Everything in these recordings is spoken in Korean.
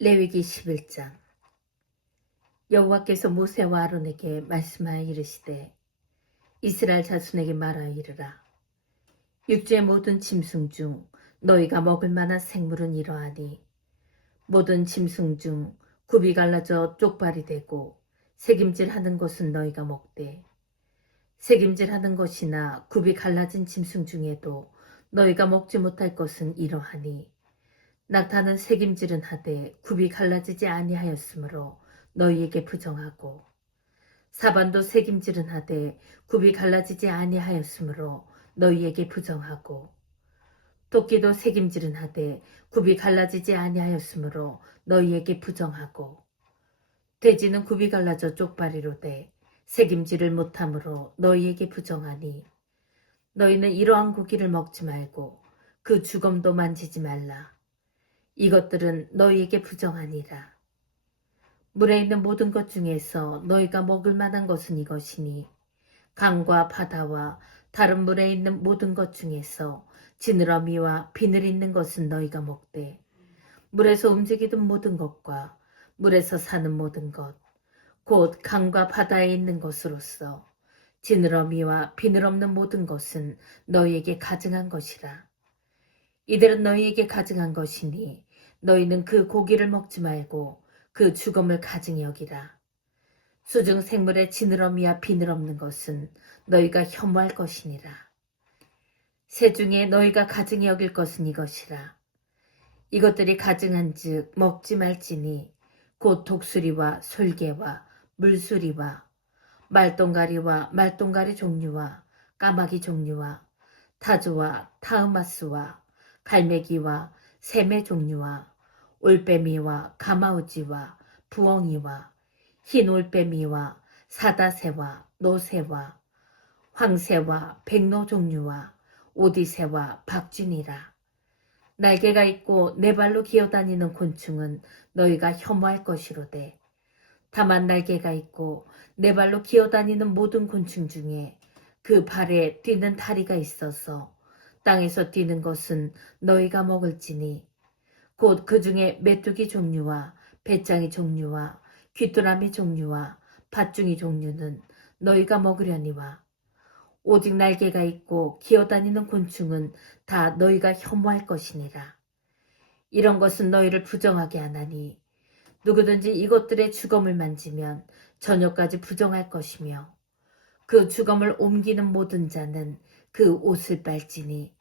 레위기 11장. 여호와께서 모세와 아론에게 말씀하여 이르시되 이스라엘 자손에게 말하여 이르라. 육지의 모든 짐승 중 너희가 먹을 만한 생물은 이러하니 모든 짐승 중 굽이 갈라져 쪽발이 되고 새김질하는 것은 너희가 먹되 새김질하는 것이나 굽이 갈라진 짐승 중에도 너희가 먹지 못할 것은 이러하니 낙타는 새김질은 하되 굽이 갈라지지 아니하였으므로 너희에게 부정하고 사반도 새김질은 하되 굽이 갈라지지 아니하였으므로 너희에게 부정하고 토끼도 새김질은 하되 굽이 갈라지지 아니하였으므로 너희에게 부정하고 돼지는 굽이 갈라져 쪽발이로되 새김질을 못하므로 너희에게 부정하니 너희는 이러한 고기를 먹지 말고 그 주검도 만지지 말라. 이것들은 너희에게 부정하니라. 물에 있는 모든 것 중에서 너희가 먹을 만한 것은 이것이니 강과 바다와 다른 물에 있는 모든 것 중에서 지느러미와 비늘 있는 것은 너희가 먹되 물에서 움직이는 모든 것과 물에서 사는 모든 것 곧 강과 바다에 있는 것으로서 지느러미와 비늘 없는 모든 것은 너희에게 가증한 것이라. 이들은 너희에게 가증한 것이니 너희는 그 고기를 먹지 말고 그 주검을 가증히 여기라. 수중 생물의 지느러미와 비늘 없는 것은 너희가 혐오할 것이니라. 새 중에 너희가 가증히 여길 것은 이것이라. 이것들이 가증한즉 먹지 말지니 곧 독수리와 솔개와 물수리와 말똥가리와 말똥가리 종류와 까마귀 종류와 타조와 타흐마스와 갈매기와 샘의 종류와 올빼미와 가마우지와 부엉이와 흰 올빼미와 사다새와 노새와 황새와 백로 종류와 오디새와 박쥐니라. 날개가 있고 네 발로 기어다니는 곤충은 너희가 혐오할 것이로되 다만 날개가 있고 네 발로 기어다니는 모든 곤충 중에 그 발에 뛰는 다리가 있어서 땅에서 뛰는 것은 너희가 먹을지니 곧 그 중에 메뚜기 종류와 배짱이 종류와 귀뚜라미 종류와 팥중이 종류는 너희가 먹으려니와 오직 날개가 있고 기어다니는 곤충은 다 너희가 혐오할 것이니라. 이런 것은 너희를 부정하게 하나니 누구든지 이것들의 주검을 만지면 저녁까지 부정할 것이며 그 주검을 옮기는 모든 자는 그 옷을 빨지니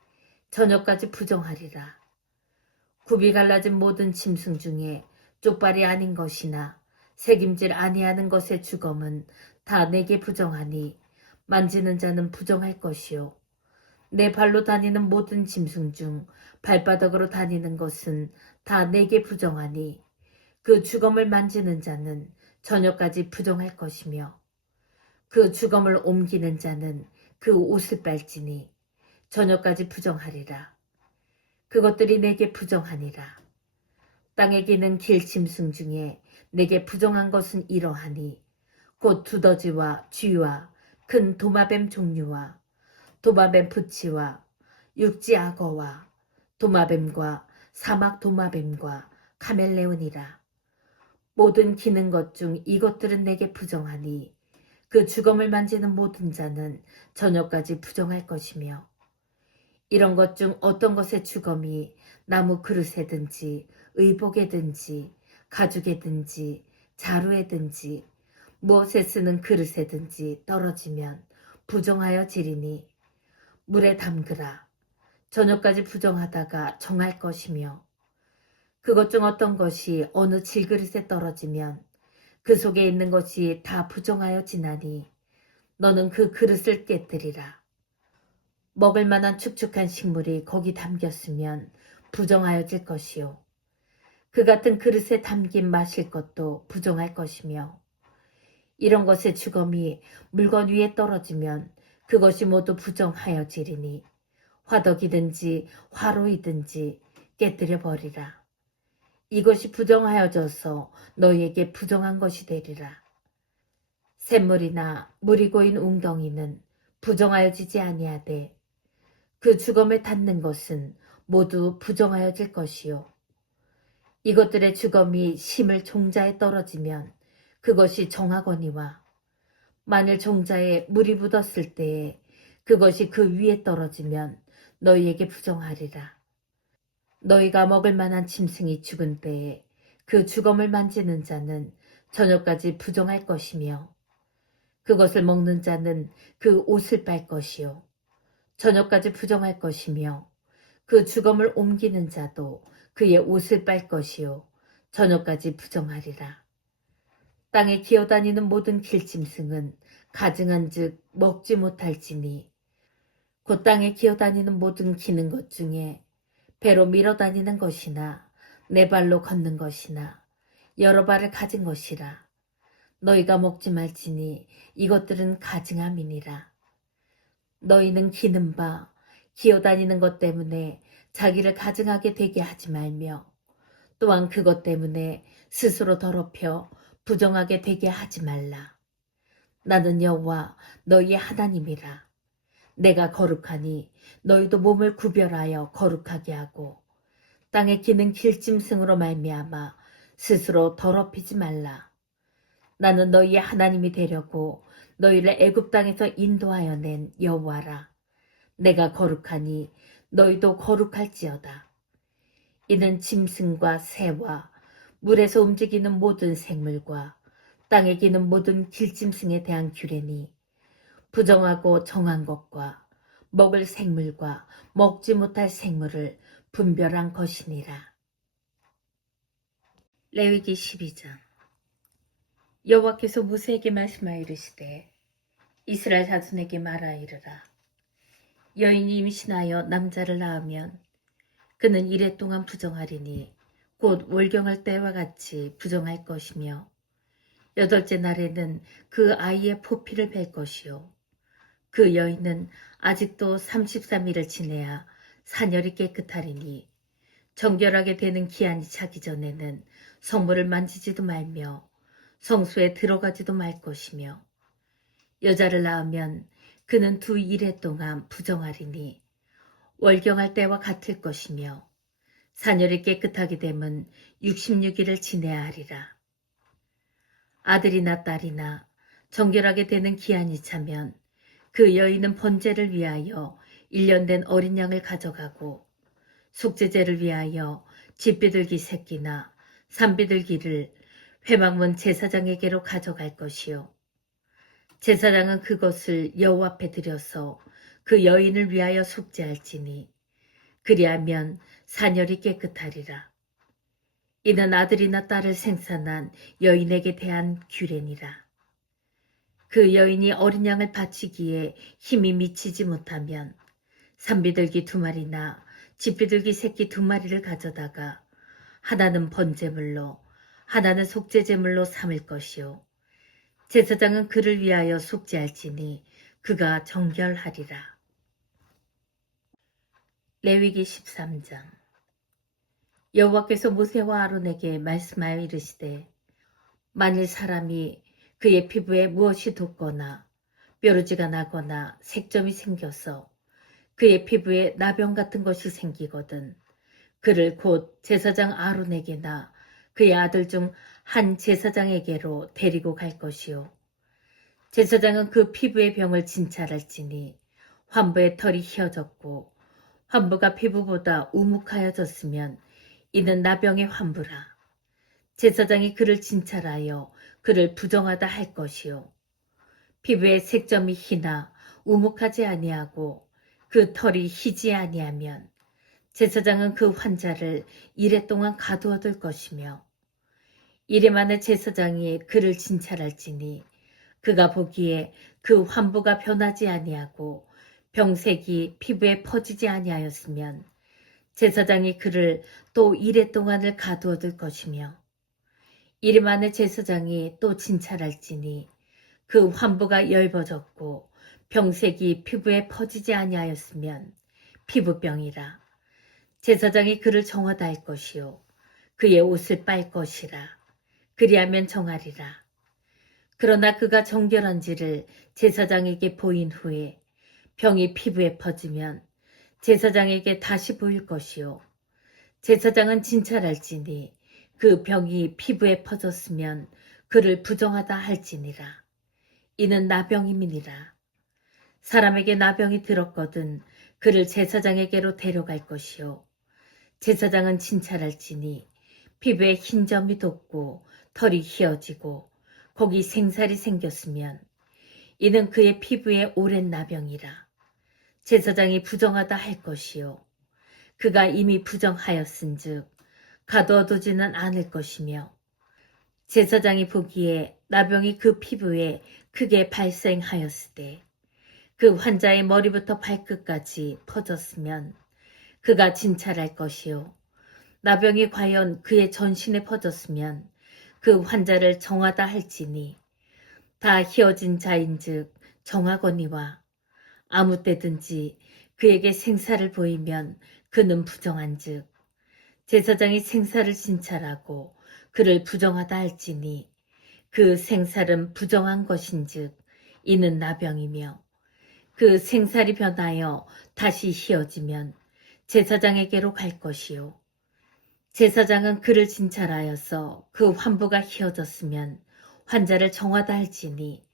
저녁까지 부정하리라. 굽이 갈라진 모든 짐승 중에 쪽발이 아닌 것이나 새김질 아니하는 것의 주검은 다 내게 부정하니 만지는 자는 부정할 것이요 내 발로 다니는 모든 짐승 중 발바닥으로 다니는 것은 다 내게 부정하니 그 주검을 만지는 자는 저녁까지 부정할 것이며 그 주검을 옮기는 자는 그 옷을 빨지니 저녁까지 부정하리라. 그것들이 내게 부정하니라. 땅에 기는 길 짐승 중에 내게 부정한 것은 이러하니 곧 두더지와 쥐와 큰 도마뱀 종류와 도마뱀 부치와 육지 악어와 도마뱀과 사막 도마뱀과 카멜레온이라. 모든 기는 것 중 이것들은 내게 부정하니 그 주검을 만지는 모든 자는 저녁까지 부정할 것이며 이런 것 중 어떤 것의 주검이 나무 그릇에든지 의복에든지 가죽에든지 자루에든지 무엇에 쓰는 그릇에든지 떨어지면 부정하여 지리니 물에 담그라. 저녁까지 부정하다가 정할 것이며 그것 중 어떤 것이 어느 질그릇에 떨어지면 그 속에 있는 것이 다 부정하여 지나니 너는 그 그릇을 깨뜨리라. 먹을 만한 축축한 식물이 거기 담겼으면 부정하여질 것이요 그 같은 그릇에 담긴 마실 것도 부정할 것이며 이런 것의 주검이 물건 위에 떨어지면 그것이 모두 부정하여지리니 화덕이든지 화로이든지 깨뜨려 버리라. 이것이 부정하여져서 너희에게 부정한 것이 되리라. 샘물이나 물이 고인 웅덩이는 부정하여지지 아니하되 그 주검에 닿는 것은 모두 부정하여질 것이요 이것들의 주검이 심을 종자에 떨어지면 그것이 정하거니와 만일 종자에 물이 묻었을 때에 그것이 그 위에 떨어지면 너희에게 부정하리라. 너희가 먹을 만한 짐승이 죽은 때에 그 주검을 만지는 자는 저녁까지 부정할 것이며 그것을 먹는 자는 그 옷을 빨 것이요 저녁까지 부정할 것이며 그 주검을 옮기는 자도 그의 옷을 빨 것이요 저녁까지 부정하리라. 땅에 기어다니는 모든 길짐승은 가증한즉 먹지 못할지니 곧 땅에 기어다니는 모든 기는 것 중에 배로 밀어다니는 것이나 네 발로 걷는 것이나 여러 발을 가진 것이라. 너희가 먹지 말지니 이것들은 가증함이니라. 너희는 기는 바 기어다니는 것 때문에 자기를 가증하게 되게 하지 말며 또한 그것 때문에 스스로 더럽혀 부정하게 되게 하지 말라. 나는 여호와 너희의 하나님이라. 내가 거룩하니 너희도 몸을 구별하여 거룩하게 하고 땅에 기는 길짐승으로 말미암아 스스로 더럽히지 말라. 나는 너희의 하나님이 되려고 너희를 애굽 땅에서 인도하여 낸 여호와라. 내가 거룩하니 너희도 거룩할지어다. 이는 짐승과 새와 물에서 움직이는 모든 생물과 땅에 기는 모든 길짐승에 대한 규례니 부정하고 정한 것과 먹을 생물과 먹지 못할 생물을 분별한 것이니라. 레위기 12장. 여호와께서 모세에게 말씀하여 이르시되 이스라엘 자손에게 말하이르라. 여인이 임신하여 남자를 낳으면 그는 이레 동안 부정하리니 곧 월경할 때와 같이 부정할 것이며 8째 날에는 그 아이의 포피를 뺄 것이요 그 여인은 아직도 33일을 지내야 산열이 깨끗하리니 정결하게 되는 기한이 차기 전에는 성물을 만지지도 말며 성소에 들어가지도 말 것이며 여자를 낳으면 그는 2일에 동안 부정하리니 월경할 때와 같을 것이며 산열이 깨끗하게 되면 66일을 지내야 하리라. 아들이나 딸이나 정결하게 되는 기한이 차면 그 여인은 번제를 위하여 1년 된 어린 양을 가져가고 속죄제를 위하여 집비둘기 새끼나 산비둘기를 회막문 제사장에게로 가져갈 것이요 제사장은 그것을 여호와 앞에 드려서 그 여인을 위하여 속죄할지니 그리하면 산열이 깨끗하리라. 이는 아들이나 딸을 생산한 여인에게 대한 규례니라. 그 여인이 어린 양을 바치기에 힘이 미치지 못하면 산비둘기 2마리나 집비둘기 새끼 2마리를 가져다가 하나는 번제물로 하나는 속죄제물로 삼을 것이요 제사장은 그를 위하여 속죄할지니 그가 정결하리라. 레위기 13장. 여호와께서 모세와 아론에게 말씀하여 이르시되 만일 사람이 그의 피부에 무엇이 돋거나 뾰루지가 나거나 색점이 생겨서 그의 피부에 나병 같은 것이 생기거든 그를 곧 제사장 아론에게나 그의 아들 중 한 제사장에게로 데리고 갈 것이요 제사장은 그 피부의 병을 진찰할지니 환부의 털이 휘어졌고 환부가 피부보다 우묵하여졌으면 이는 나병의 환부라. 제사장이 그를 진찰하여 그를 부정하다 할 것이요 피부의 색점이 희나 우묵하지 아니하고 그 털이 희지 아니하면 제사장은 그 환자를 이레 동안 가두어둘 것이며 이레 만에 제사장이 그를 진찰할지니 그가 보기에 그 환부가 변하지 아니하고 병색이 피부에 퍼지지 아니하였으면 제사장이 그를 또 이레 동안을 가두어둘 것이며 이레 만에 제사장이 또 진찰할지니 그 환부가 엷어졌고 병색이 피부에 퍼지지 아니하였으면 피부병이라. 제사장이 그를 정하다 할 것이요 그의 옷을 빨 것이라. 그리하면 정하리라. 그러나 그가 정결한지를 제사장에게 보인 후에 병이 피부에 퍼지면 제사장에게 다시 보일 것이요 제사장은 진찰할지니 그 병이 피부에 퍼졌으면 그를 부정하다 할지니라. 이는 나병임이니라. 사람에게 나병이 들었거든 그를 제사장에게로 데려갈 것이요. 제사장은 진찰할지니 피부에 흰 점이 돋고 털이 휘어지고 거기 생살이 생겼으면 이는 그의 피부에 오랜 나병이라. 제사장이 부정하다 할 것이요. 그가 이미 부정하였은즉 가두어두지는 않을 것이며 제사장이 보기에 나병이 그 피부에 크게 발생하였으되 그 환자의 머리부터 발끝까지 퍼졌으면 그가 진찰할 것이요. 나병이 과연 그의 전신에 퍼졌으면 그 환자를 정하다 할지니 다 휘어진 자인즉 정하거니와 아무 때든지 그에게 생사를 보이면 그는 부정한즉 제사장이 생사를 진찰하고 그를 부정하다 할지니 그 생살은 부정한 것인즉 이는 나병이며 그 생살이 변하여 다시 휘어지면 제사장에게로 갈 것이요. 제사장은 그를 진찰하여서 그 환부가 휘어졌으면 환자를 정하다 할지니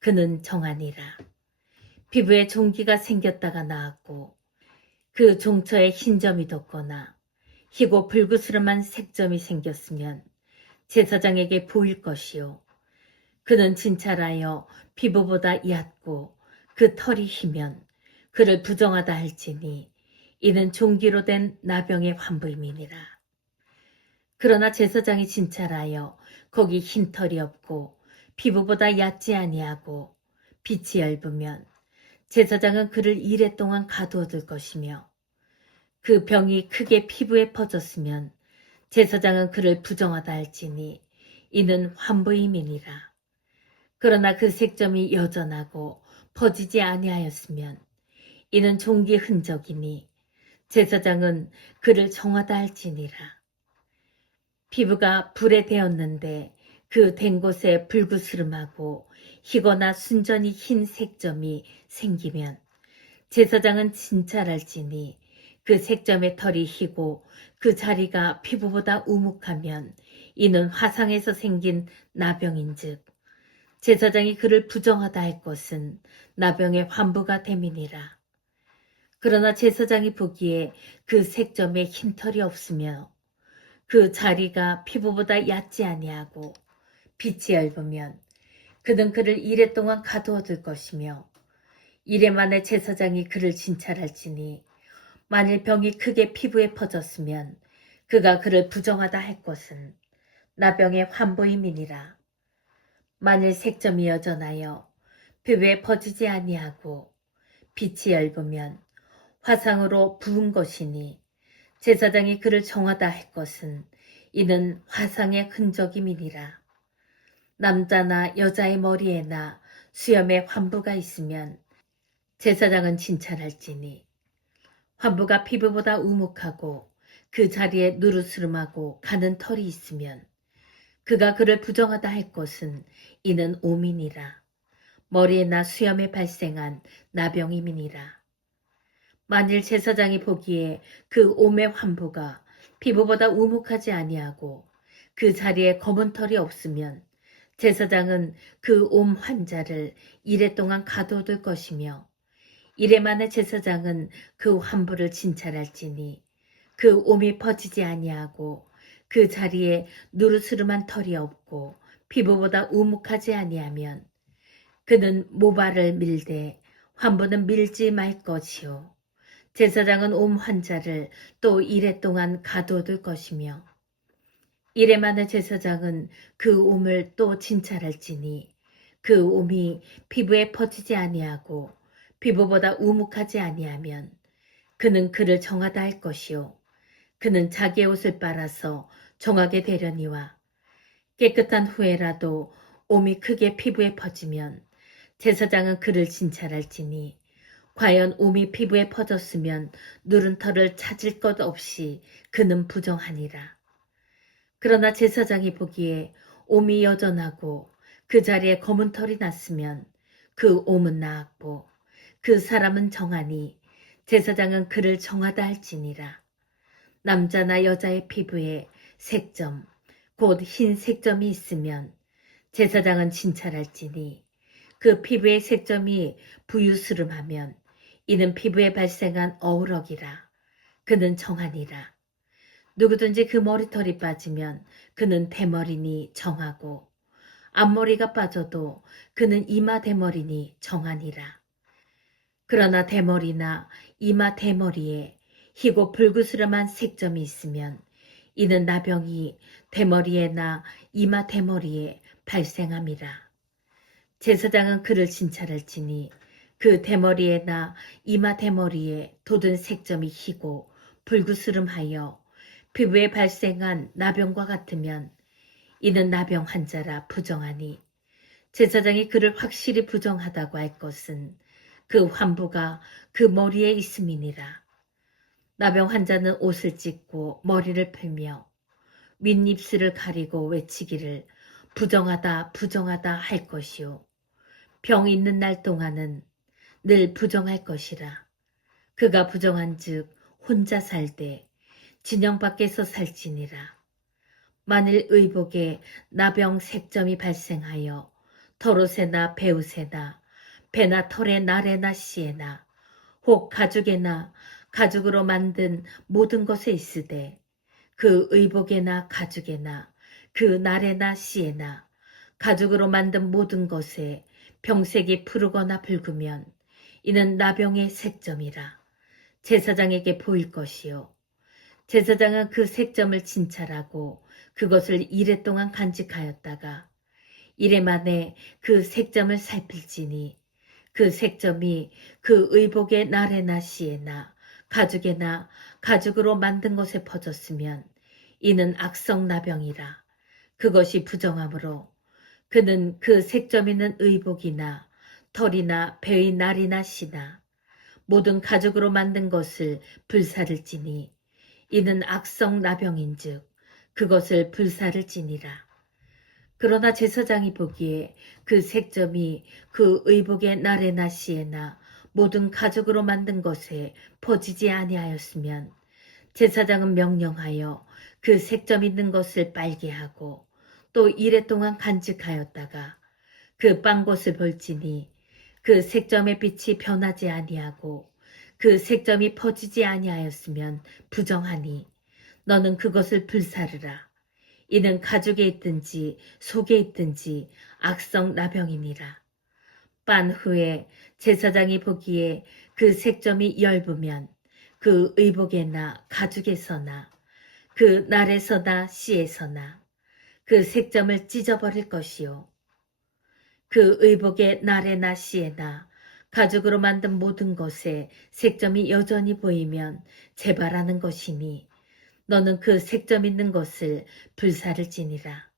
그는 정하니라. 피부에 종기가 생겼다가 나았고 그 종처에 흰 점이 돋거나 희고 불그스름한 색점이 생겼으면 제사장에게 보일 것이요. 그는 진찰하여 피부보다 얕고 그 털이 희면 그를 부정하다 할지니 이는 종기로 된 나병의 환부임이니라. 그러나 제사장이 진찰하여 거기 흰 털이 없고 피부보다 얕지 아니하고 빛이 얇으면 제사장은 그를 이레 동안 가두어둘 것이며 그 병이 크게 피부에 퍼졌으면 제사장은 그를 부정하다 할지니 이는 환부임이니라. 그러나 그 색점이 여전하고 퍼지지 아니하였으면 이는 종기 흔적이니 제사장은 그를 정하다 할지니라. 피부가 불에 데었는데 그 된 곳에 불구스름하고 희거나 순전히 흰 색점이 생기면 제사장은 진찰할지니 그 색점의 털이 희고 그 자리가 피부보다 우묵하면 이는 화상에서 생긴 나병인즉 제사장이 그를 부정하다 할 것은 나병의 환부가 됨이니라. 그러나 제사장이 보기에 그 색점에 흰 털이 없으며 그 자리가 피부보다 얕지 아니하고 빛이 얇으면 그는 그를 이레 동안 가두어둘 것이며 이레 만에 제사장이 그를 진찰할지니 만일 병이 크게 피부에 퍼졌으면 그가 그를 부정하다 할 것은 나병의 환부임이니라. 만일 색점이 여전하여 피부에 퍼지지 아니하고 빛이 얇으면 화상으로 부은 것이니 제사장이 그를 정하다 할 것은 이는 화상의 흔적임이니라. 남자나 여자의 머리에나 수염에 환부가 있으면 제사장은 진찰할지니 환부가 피부보다 우묵하고 그 자리에 누르스름하고 가는 털이 있으면 그가 그를 부정하다 할 것은 이는 오민이라. 머리에나 수염에 발생한 나병임이니라. 만일 제사장이 보기에 그 옴의 환부가 피부보다 우묵하지 아니하고 그 자리에 검은 털이 없으면 제사장은 그 옴 환자를 이레 동안 가둬둘 것이며 이레 만에 제사장은 그 환부를 진찰할지니 그 옴이 퍼지지 아니하고 그 자리에 누르스름한 털이 없고 피부보다 우묵하지 아니하면 그는 모발을 밀되 환부는 밀지 말 것이요. 제사장은 옴 환자를 또 이레 동안 가둬둘 것이며 이레 만에 제사장은 그 옴을 또 진찰할지니 그 옴이 피부에 퍼지지 아니하고 피부보다 우묵하지 아니하면 그는 그를 정하다 할 것이요. 그는 자기의 옷을 빨아서 정하게 되려니와 깨끗한 후에라도 옴이 크게 피부에 퍼지면 제사장은 그를 진찰할지니 과연 옴이 피부에 퍼졌으면 누른 털을 찾을 것 없이 그는 부정하니라. 그러나 제사장이 보기에 옴이 여전하고 그 자리에 검은 털이 났으면 그 옴은 나았고 그 사람은 정하니 제사장은 그를 정하다 할지니라. 남자나 여자의 피부에 색점, 곧 흰 색점이 있으면 제사장은 진찰할지니 그 피부의 색점이 부유스름하면 이는 피부에 발생한 어우럭이라. 그는 정하니라. 누구든지 그 머리털이 빠지면 그는 대머리니 정하고 앞머리가 빠져도 그는 이마 대머리니 정하니라. 그러나 대머리나 이마 대머리에 희고 불구스름한 색점이 있으면 이는 나병이 대머리에나 이마 대머리에 발생함이라. 제사장은 그를 진찰할지니 그 대머리에나 이마 대머리에 돋은 색점이 희고 불구스름하여 피부에 발생한 나병과 같으면 이는 나병 환자라 부정하니 제사장이 그를 확실히 부정하다고 할 것은 그 환부가 그 머리에 있음이니라. 나병 환자는 옷을 찢고 머리를 풀며 윗입술을 가리고 외치기를 부정하다 부정하다 할 것이요. 병 있는 날 동안은 늘 부정할 것이라. 그가 부정한즉 혼자 살되 진영 밖에서 살지니라. 만일 의복에 나병 색점이 발생하여 털옷에나 배옷에나 배나 털에 날에나 씨에나 혹 가죽에나 가죽으로 만든 모든 것에 있으되 그 의복에나 가죽에나 그 날에나 씨에나 가죽으로 만든 모든 것에 병색이 푸르거나 붉으면 이는 나병의 색점이라. 제사장에게 보일 것이요. 제사장은 그 색점을 진찰하고 그것을 이래 동안 간직하였다가 이래 만에 그 색점을 살필지니 그 색점이 그 의복의 날에나 씨에나 가죽에나 가죽으로 만든 것에 퍼졌으면 이는 악성나병이라. 그것이 부정하므로 그는 그 색점 있는 의복이나 털이나 배의 날이나 씨나 모든 가죽으로 만든 것을 불사를지니 이는 악성나병인즉 그것을 불사를지니라. 그러나 제사장이 보기에 그 색점이 그 의복의 날에나 씨에나 모든 가죽으로 만든 것에 퍼지지 아니하였으면 제사장은 명령하여 그 색점 있는 것을 빨게 하고 또 이래 동안 간직하였다가 그 빤 곳을 볼지니 그 색점의 빛이 변하지 아니하고 그 색점이 퍼지지 아니하였으면 부정하니 너는 그것을 불사르라. 이는 가죽에 있든지 속에 있든지 악성 나병이니라. 빤 후에 제사장이 보기에 그 색점이 엷으면 그 의복에나 가죽에서나 그 날에서나 씨에서나 그 색점을 찢어버릴 것이요. 그 의복의 날에나 씨에나 가죽으로 만든 모든 것에 색점이 여전히 보이면 재발하는 것이니 너는 그 색점 있는 것을 불사를지니라.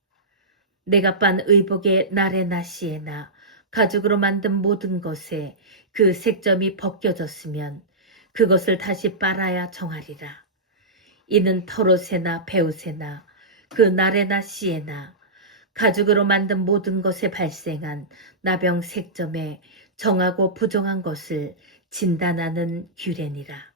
내가 빤 의복의 날에나 씨에나 가죽으로 만든 모든 것에 그 색점이 벗겨졌으면 그것을 다시 빨아야 정하리라. 이는 털옷에나 배옷에나 그 날에나 씨에나 가죽으로 만든 모든 것에 발생한 나병 색점에 정하고 부정한 것을 진단하는 규례니라.